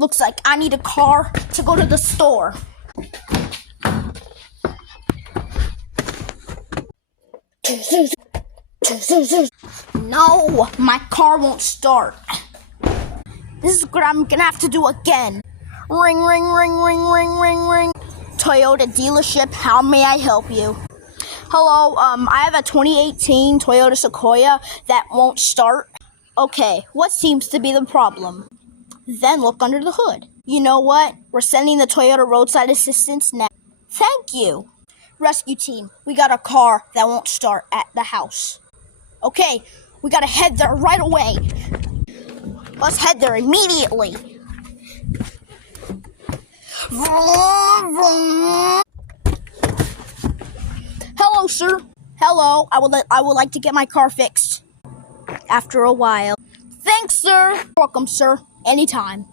Looks like I need a car to go to the store. No, my car won't start. This is what I'm gonna have to do again. Ring, ring, ring, ring, ring, ring, ring. Toyota dealership, how may I help you? Hello, I have a 2018 Toyota Sequoia that won't start. Okay, what seems to be the problem? Then look under the hood. You know what? We're sending the Toyota roadside assistance now. Thank you. Rescue team, we got a car that won't start at the house. Okay, we gotta head there right away. Let's head there immediately. Hello, sir. Hello, I would like to get my car fixed. After a while. Thanks, sir. Welcome, sir. Anytime.